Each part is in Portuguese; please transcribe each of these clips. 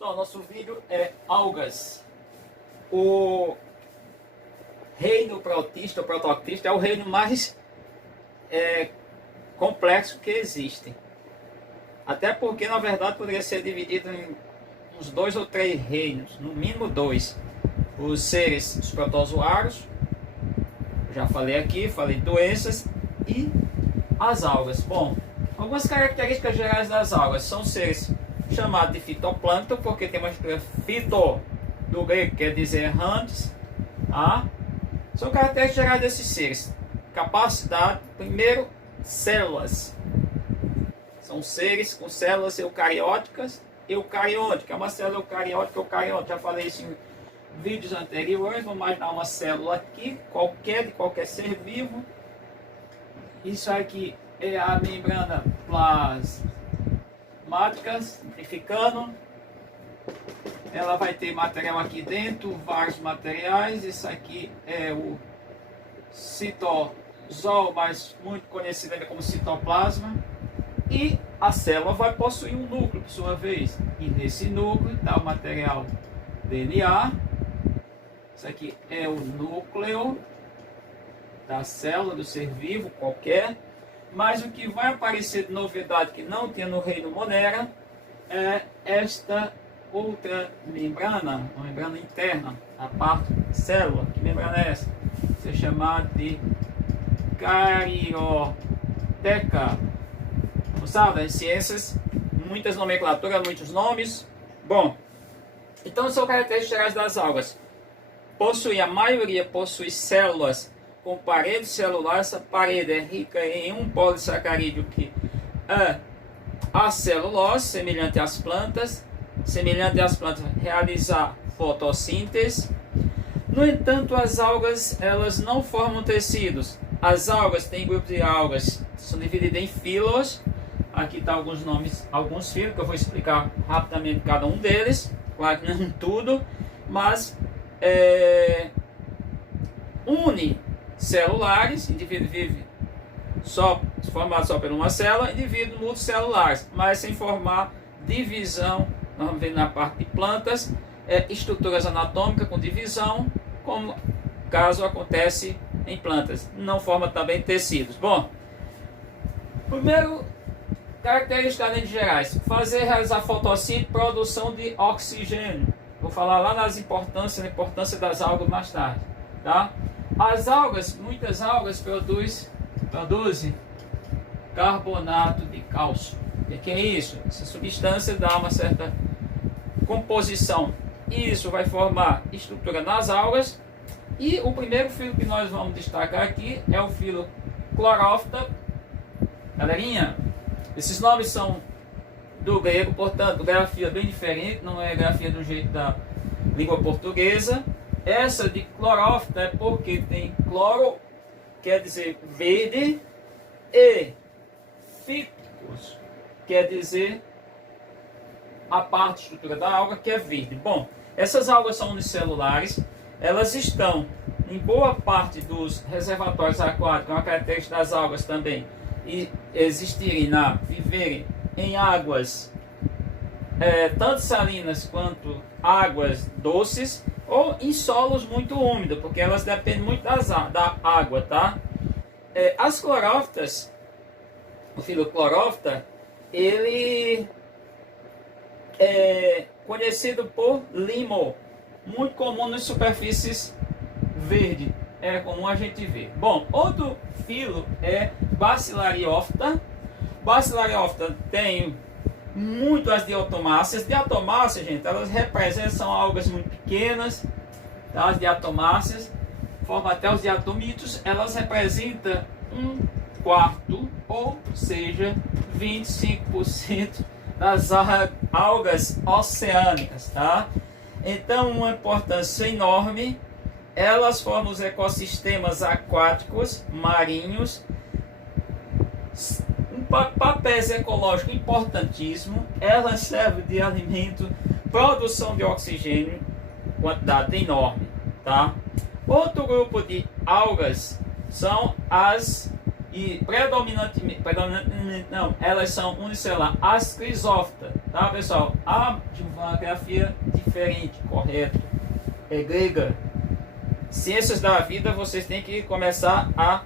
Então, nosso vídeo é algas. O reino protista, o protoctista, é o reino mais complexo que existe. Até porque, na verdade, poderia ser dividido em uns 2 ou 3 reinos, no mínimo 2. Os seres, os protozoários, já falei aqui, falei doenças, e as algas. Bom, algumas características gerais das algas são seres chamados de fitoplâncton, porque tem uma estrutura fito do grego, quer dizer errantes. São características gerais desses seres. Capacidade, primeiro, células. São seres com células eucarióticas. Eucarionte, é uma célula eucariótica, eucarionte. Já falei isso em vídeos anteriores. Vamos imaginar uma célula aqui, de qualquer ser vivo. Isso aqui é a membrana plasmática, simplificando. Ela vai ter material aqui dentro, vários materiais. Isso aqui é o citosol, mas muito conhecido ainda como citoplasma. E a célula vai possuir um núcleo, por sua vez. E nesse núcleo está o material DNA. Isso aqui é o núcleo da célula, do ser vivo qualquer. Mas o que vai aparecer de novidade que não tinha no reino Monera é esta outra membrana, uma membrana interna, a parte célula. Que membrana é essa? Isso é chamado de carioteca. Sabe, em ciências, muitas nomenclaturas, muitos nomes. Bom, então são características gerais das algas. A maioria possui células com parede celular. Essa parede é rica em um polissacarídeo que é a celulose, semelhante às plantas. Semelhante às plantas, realizar fotossíntese. No entanto, as algas, elas não formam tecidos. As algas têm grupos de algas, são divididas em filos. Aqui está alguns nomes, alguns filos, que eu vou explicar rapidamente cada um deles. Claro que não tudo, mas unicelulares, indivíduo vive formado só por uma célula, indivíduos multicelulares, mas sem formar divisão. Nós vamos ver na parte de plantas, estruturas anatômicas com divisão, como caso acontece em plantas. Não forma também tecidos. Bom, primeiro, características gerais: realizar fotossíntese, produção de oxigênio. Vou falar lá na importância das algas mais tarde, tá? As algas, muitas algas produzem carbonato de cálcio. O que é isso? Essa substância dá uma certa composição. Isso vai formar estrutura nas algas. E o primeiro filo que nós vamos destacar aqui é o filo Chlorophyta. Galerinha, esses nomes são do grego, portanto, grafia bem diferente, não é grafia do jeito da língua portuguesa. Essa de Chlorophyta é porque tem cloro, quer dizer verde, e phytos, quer dizer a parte estrutura da alga, que é verde. Bom, essas algas são unicelulares. Elas estão em boa parte dos reservatórios aquáticos. Uma característica das algas também e viverem em águas tanto salinas quanto águas doces, ou em solos muito úmidos, porque elas dependem muito da água, tá? As clorófitas, o filo Chlorophyta, ele é conhecido por limo, muito comum nas superfícies verdes, é comum a gente ver. Bom, outro filo é Bacillariophyta. Bacillariophyta tem muito as diatomáceas. Diatomáceas, gente, elas são algas muito pequenas, tá? As diatomáceas formam até os diatomitos. Elas representam 1/4, ou seja, 25% das algas oceânicas, tá? Então, uma importância enorme. Elas formam os ecossistemas aquáticos, marinhos, papéis ecológicos importantíssimos. Elas servem de alimento, produção de oxigênio, quantidade enorme, tá? Outro grupo de algas são as predominantemente não, elas são unicelulares, as crisófitas, tá? Tá, pessoal? A grafia diferente, correto, é grega. Ciências da vida, vocês têm que começar a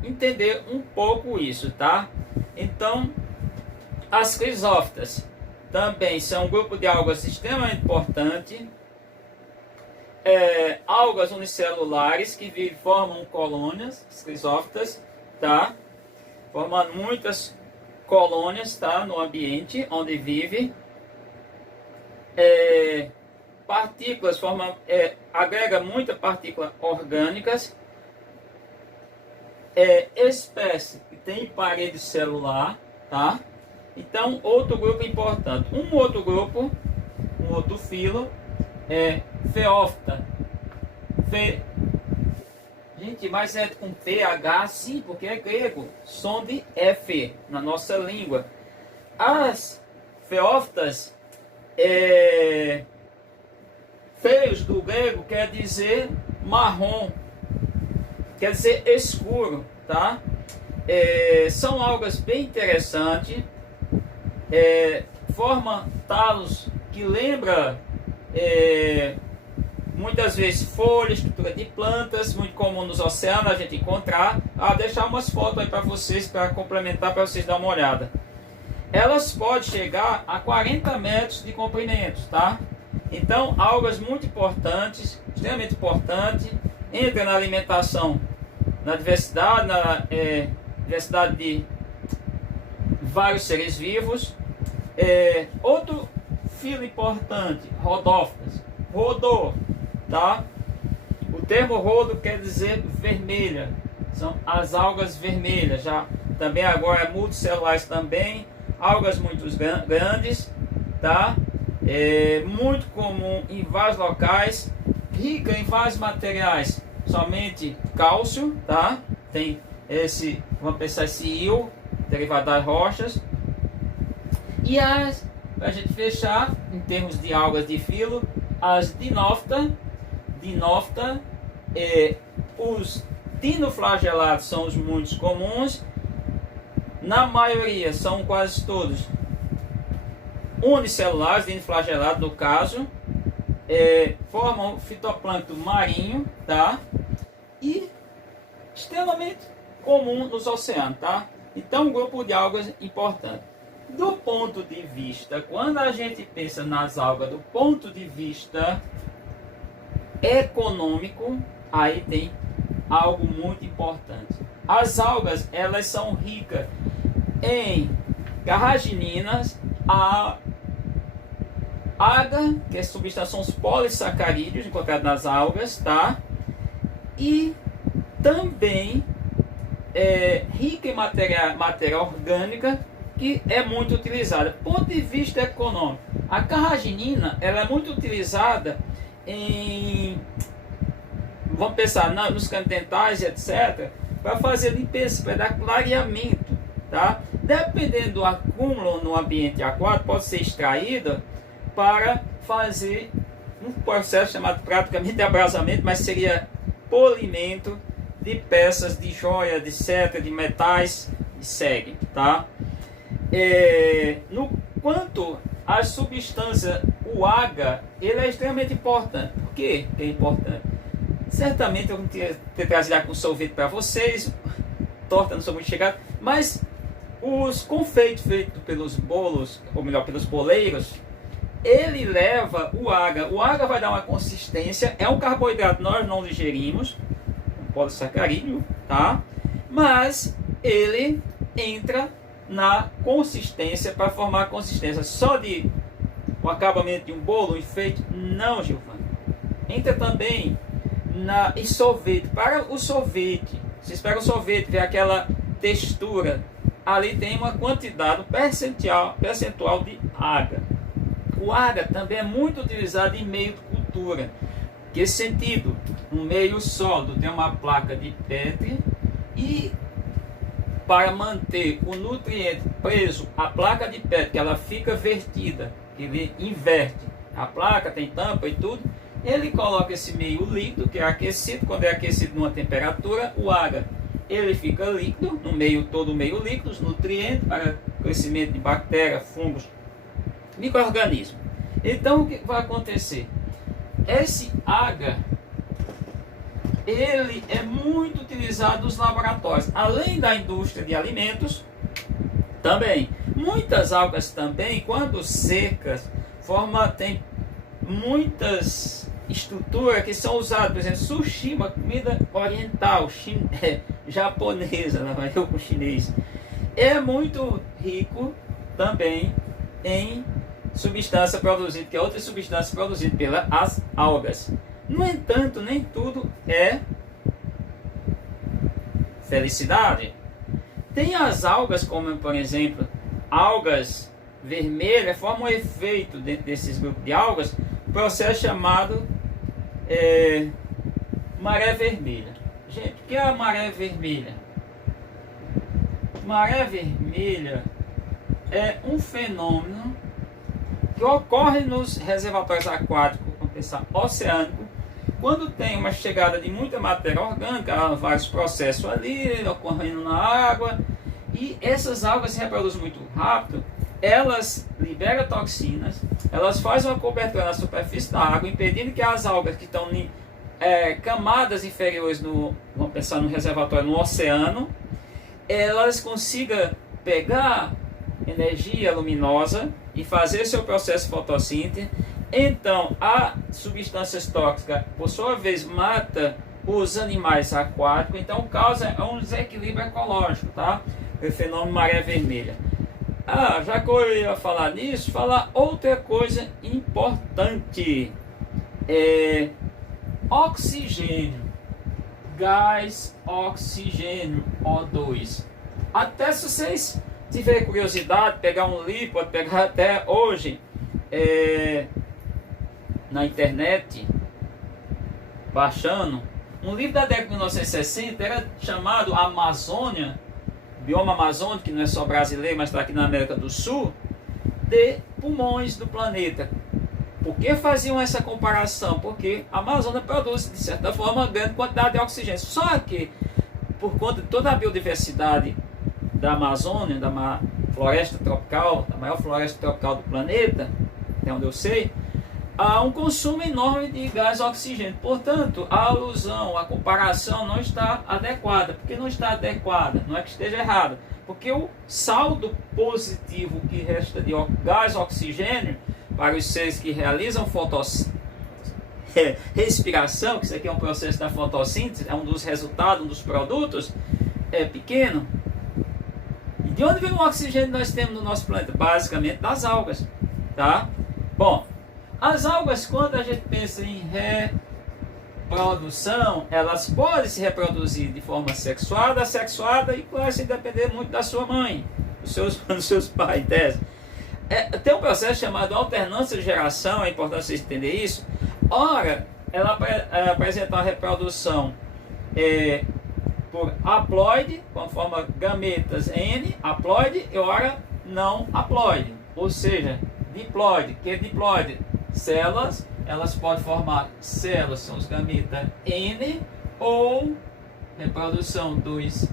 entender um pouco isso, tá? Então, as crisófitas também são um grupo de algas extremamente importante. Algas unicelulares que formam colônias, as crisófitas, tá? Formando muitas colônias, tá? No ambiente onde vive. Partículas, agrega muitas partículas orgânicas. Espécie que tem parede celular, tá? Então, outro grupo importante. Um outro filo é Feófita. Gente, mas é com PH sim, porque é grego. Som de F na nossa língua. As Feófitas, feios do grego quer dizer marrom, quer dizer escuro, tá? São algas bem interessantes. Forma talos que lembra muitas vezes folhas, estrutura de plantas, muito comum nos oceanos a gente encontrar. Deixar umas fotos aí para vocês, para complementar, para vocês dar uma olhada. Elas podem chegar a 40 metros de comprimento, tá? Então, algas muito importantes, extremamente importantes, entra na alimentação, na diversidade de vários seres vivos. Outro filo importante, rodófitas, rodô, tá? O termo rodo quer dizer vermelha, são as algas vermelhas, já também agora multicelulares também, algas muito grandes, tá? Muito comum em vários locais, rica em vários materiais, somente cálcio, tá? Tem vamos pensar esse íon, derivado das rochas. E para a gente fechar, em termos de algas de filo, as dinófita, os dinoflagelados são os muito comuns, na maioria são quase todos unicelulares, dinoflagelados no caso, formam fitoplâncton marinho, tá? E extremamente comum nos oceanos, tá? Então, um grupo de algas importante. Do ponto de vista, quando a gente pensa nas algas do ponto de vista econômico, aí tem algo muito importante. As algas, elas são ricas em carragininas, AGA, que é substância, são os polissacarídeos encontrados nas algas, tá? E também rica em matéria orgânica, que é muito utilizada. Do ponto de vista econômico, a carraginina, ela é muito utilizada vamos pensar nos canos dentais, etc., para fazer limpeza, para dar clareamento, tá? Dependendo do acúmulo no ambiente aquático, pode ser extraída para fazer um processo chamado praticamente de abrasamento, mas seria polimento de peças de joia, etc., de metais, e segue, tá? No quanto às substâncias, o AGA, ele é extremamente importante. Por que é importante? Certamente eu vou ter trazido com sorvete para vocês, torta não sou muito chegado, mas os confeitos feitos pelos bolos, ou melhor, pelos boleiros, ele leva o AGA. O AGA vai dar uma consistência, é um carboidrato que nós não digerimos, um polissacarídeo, tá? Mas ele entra na consistência, para formar a consistência só de o acabamento de um bolo, um enfeite, não, Giovanni. Entra também em sorvete. Para o sorvete, vocês pegam o sorvete, vê aquela textura, ali tem uma quantidade, um percentual de AGA. O AGA também é muito utilizado em meio de cultura. Que sentido? No meio sólido tem uma placa de Petri e para manter o nutriente preso à placa de Petri, que ela fica vertida, ele inverte. A placa tem tampa e tudo. Ele coloca esse meio líquido, que é aquecido. Quando é aquecido numa temperatura, o AGA ele fica líquido, no meio todo meio líquido, os nutrientes para crescimento de bactérias, fungos, micro-organismos. Então, o que vai acontecer? Esse agar, ele é muito utilizado nos laboratórios, além da indústria de alimentos, também. Muitas algas também, quando secas, tem muitas estruturas que são usadas, por exemplo, sushi, uma comida oriental, japonesa, não vai eu com chinês. É muito rico também em substância produzida, que é outra substância produzida pelas algas. No entanto, nem tudo é felicidade. Tem as algas, como por exemplo, algas vermelhas, formam um efeito dentro desses grupos de algas, um processo chamado maré vermelha. Gente, o que é a maré vermelha? Maré vermelha é um fenômeno que ocorre nos reservatórios aquáticos, vamos pensar, oceânicos, quando tem uma chegada de muita matéria orgânica, há vários processos ali ocorrendo na água, e essas algas se reproduzem muito rápido, elas liberam toxinas, elas fazem uma cobertura na superfície da água, impedindo que as algas que estão em camadas inferiores, vamos pensar no reservatório, no oceano, elas consigam pegar energia luminosa e fazer seu processo de fotossíntese. Então, as substâncias tóxicas, por sua vez, mata os animais aquáticos, então causa um desequilíbrio ecológico, tá? O fenômeno maré vermelha. Já que eu ia falar nisso, falar outra coisa importante. Oxigênio. Gás oxigênio, O2. Até se vocês tiverem curiosidade, pegar um livro, pode pegar até hoje na internet, baixando, um livro da década de 1960, era chamado Amazônia, bioma amazônico, que não é só brasileiro, mas está aqui na América do Sul, de pulmões do planeta. Por que faziam essa comparação? Porque a Amazônia produz, de certa forma, grande quantidade de oxigênio. Só que, por conta de toda a biodiversidade da Amazônia, da floresta tropical, da maior floresta tropical do planeta, até onde eu sei, há um consumo enorme de gás oxigênio. Portanto, a alusão, a comparação não está adequada. Por que não está adequada? Não é que esteja errada. Porque o saldo positivo que resta de gás oxigênio para os seres que realizam respiração, que isso aqui é um processo da fotossíntese, é um dos resultados, um dos produtos, é pequeno. E de onde vem o oxigênio que nós temos no nosso planeta? Basicamente das algas, tá? Bom, as algas, quando a gente pensa em reprodução, elas podem se reproduzir de forma sexuada, assexuada e claro, se depender muito da sua mãe, dos seus pais, tese. Tem um processo chamado alternância de geração, é importante vocês entenderem isso. Ora, ela apresenta uma reprodução por haploide, conforme gametas N, haploide, e ora não haploide, ou seja, diploide. Que é diploide? Células, elas podem formar células, são os gametas N, ou reprodução 2N,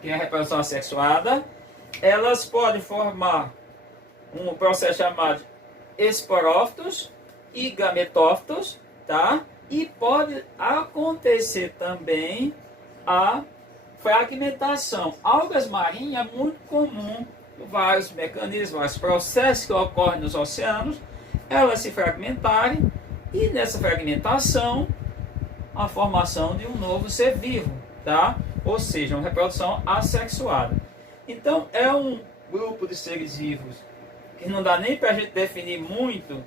que é a reprodução assexuada. Elas podem formar um processo chamado esporófitos e gametófitos, tá? E pode acontecer também a fragmentação. Algas marinhas é muito comum, vários mecanismos, vários processos que ocorrem nos oceanos, elas se fragmentarem e nessa fragmentação a formação de um novo ser vivo, tá? Ou seja, uma reprodução assexuada. Então é um grupo de seres vivos que não dá nem para a gente definir muito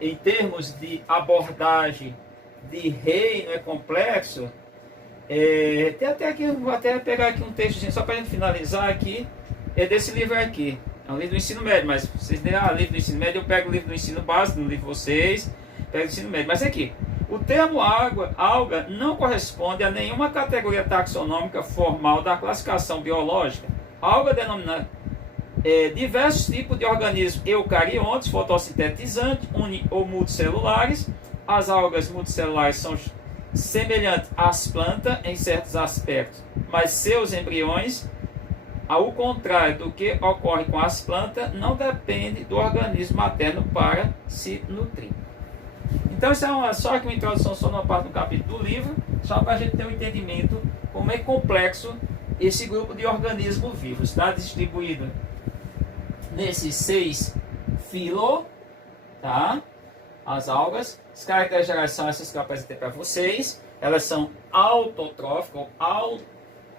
em termos de abordagem de reino, é complexo. Tem até aqui, vou até pegar aqui um texto só para a gente finalizar aqui, é desse livro aqui. É um livro do ensino médio, mas vocês deem livro do ensino médio, eu pego o livro do ensino básico, no livro de vocês, pego o ensino médio. Mas aqui, o termo alga não corresponde a nenhuma categoria taxonômica formal da classificação biológica. Alga denomina diversos tipos de organismos eucariontes, fotossintetizantes, uni ou multicelulares. As algas multicelulares são semelhantes às plantas em certos aspectos, mas seus embriões, Ao contrário do que ocorre com as plantas, não depende do organismo materno para se nutrir. Então isso é só que uma introdução só na parte do capítulo do livro, só para a gente ter um entendimento como é complexo esse grupo de organismos vivos. Está distribuído nesses 6 filo, tá? As algas. As características gerais são essas que eu apresentei para vocês. Elas são autotróficas ou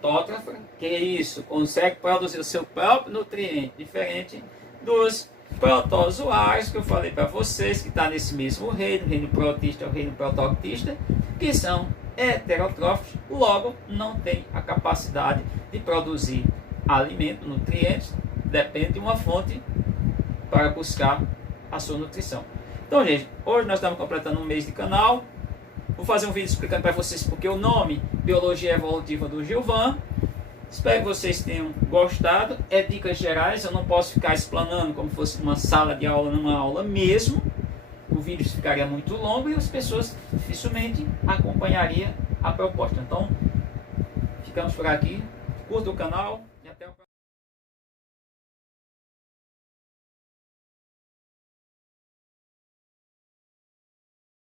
autótrofas, que é isso? Consegue produzir o seu próprio nutriente, diferente dos protozoários que eu falei para vocês, que está nesse mesmo reino, o reino protista e o reino protoctista, que são heterotróficos, logo não tem a capacidade de produzir alimento, nutrientes, depende de uma fonte para buscar a sua nutrição. Então, gente, hoje nós estamos completando um mês de canal. Vou fazer um vídeo explicando para vocês porque o nome Biologia Evolutiva do Gilvan. Espero que vocês tenham gostado. É dicas gerais, eu não posso ficar explanando como se fosse uma sala de aula, numa aula mesmo. O vídeo ficaria muito longo e as pessoas dificilmente acompanhariam a proposta. Então, ficamos por aqui. Curta o canal.